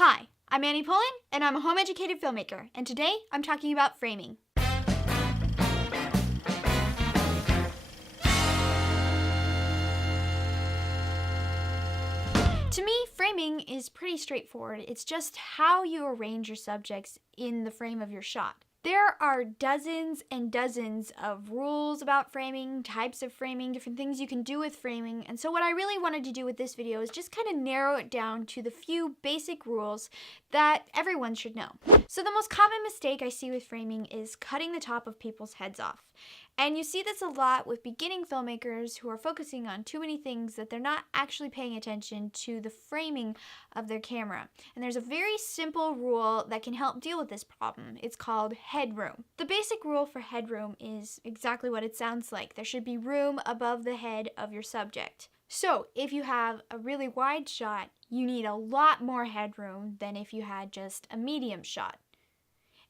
Hi, I'm Annie Pullen, and I'm a home-educated filmmaker, and today I'm talking about framing. To me, framing is pretty straightforward. It's just how you arrange your subjects in the frame of your shot. There are dozens and dozens of rules about framing, types of framing, different things you can do with framing, and so what I really wanted to do with this video is just kind of narrow it down to the few basic rules that everyone should know. So the most common mistake I see with framing is cutting the top of people's heads off. And you see this a lot with beginning filmmakers who are focusing on too many things that they're not actually paying attention to the framing of their camera. And there's a very simple rule that can help deal with this problem. It's called headroom. The basic rule for headroom is exactly what it sounds like. There should be room above the head of your subject. So if you have a really wide shot, you need a lot more headroom than if you had just a medium shot.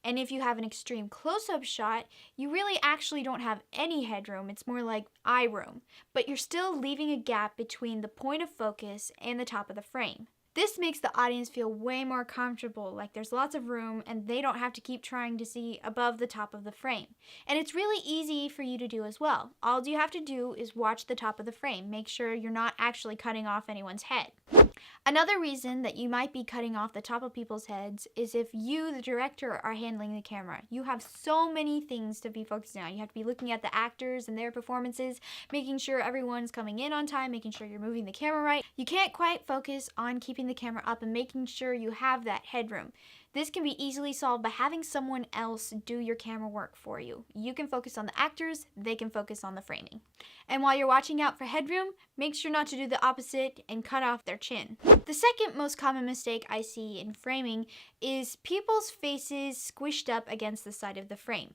And if you have an extreme close-up shot, you really actually don't have any headroom. It's more like eye room, but you're still leaving a gap between the point of focus and the top of the frame. This makes the audience feel way more comfortable, like there's lots of room and they don't have to keep trying to see above the top of the frame. And it's really easy for you to do as well. All you have to do is watch the top of the frame. Make sure you're not actually cutting off anyone's head. Another reason that you might be cutting off the top of people's heads is if you, the director, are handling the camera. You have so many things to be focusing on. You have to be looking at the actors and their performances, making sure everyone's coming in on time, making sure you're moving the camera right. You can't quite focus on keeping the camera up and making sure you have that headroom. This can be easily solved by having someone else do your camera work for you. You can focus on the actors, they can focus on the framing. And while you're watching out for headroom, make sure not to do the opposite and cut off their chin. The second most common mistake I see in framing is people's faces squished up against the side of the frame.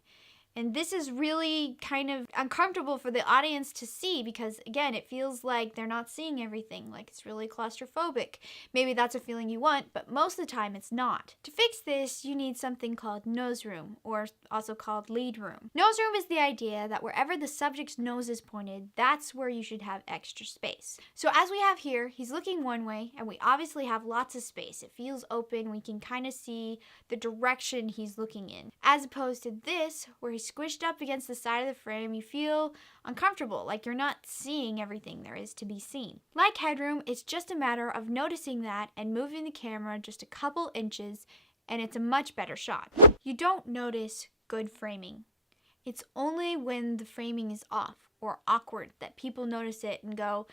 And this is really kind of uncomfortable for the audience to see because, again, it feels like they're not seeing everything, like it's really claustrophobic. Maybe that's a feeling you want, but most of the time it's not. To fix this, you need something called nose room, or also called lead room. Nose room is the idea that wherever the subject's nose is pointed, that's where you should have extra space. So as we have here, he's looking one way, and we obviously have lots of space. It feels open, we can kind of see the direction he's looking in. As opposed to this, where he's squished up against the side of the frame, you feel uncomfortable, like you're not seeing everything there is to be seen. Like headroom, it's just a matter of noticing that and moving the camera just a couple inches, and it's a much better shot. You don't notice good framing. It's only when the framing is off or awkward that people notice it and go,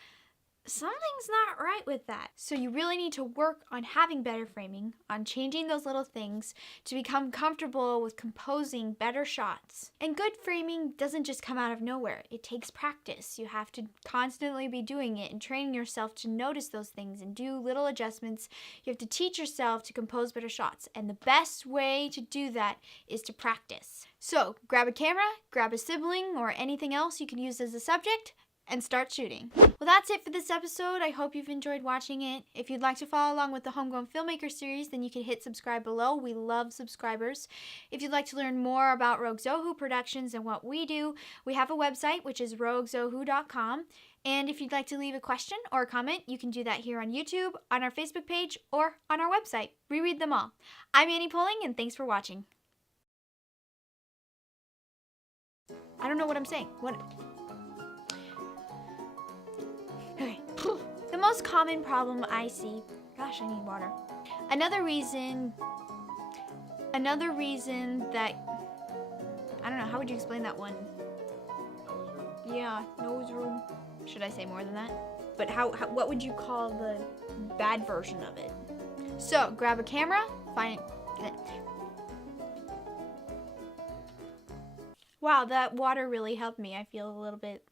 something's not right with that. So you really need to work on having better framing, on changing those little things to become comfortable with composing better shots. And good framing doesn't just come out of nowhere. It takes practice. You have to constantly be doing it and training yourself to notice those things and do little adjustments. You have to teach yourself to compose better shots. And the best way to do that is to practice. So grab a camera, grab a sibling or anything else you can use as a subject, and start shooting. Well, that's it for this episode. I hope you've enjoyed watching it. If you'd like to follow along with the Home Grown Filmmaker series, then you can hit subscribe below. We love subscribers. If you'd like to learn more about Rogue Zohu Productions and what we do, we have a website, which is roguezohu.com. And if you'd like to leave a question or a comment, you can do that here on YouTube, on our Facebook page, or on our website. We read them all. I'm Annie Pulling, and thanks for watching. I don't know what I'm saying. Okay. The most common problem I see, gosh, I need water. Another reason that, I don't know, how would you explain that one? Yeah, nose room. Should I say more than that? But what would you call the bad version of it? So, grab a camera, find it. Wow, that water really helped me. I feel a little bit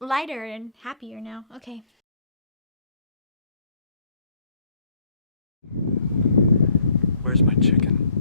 lighter and happier now. Okay. Where's my chicken?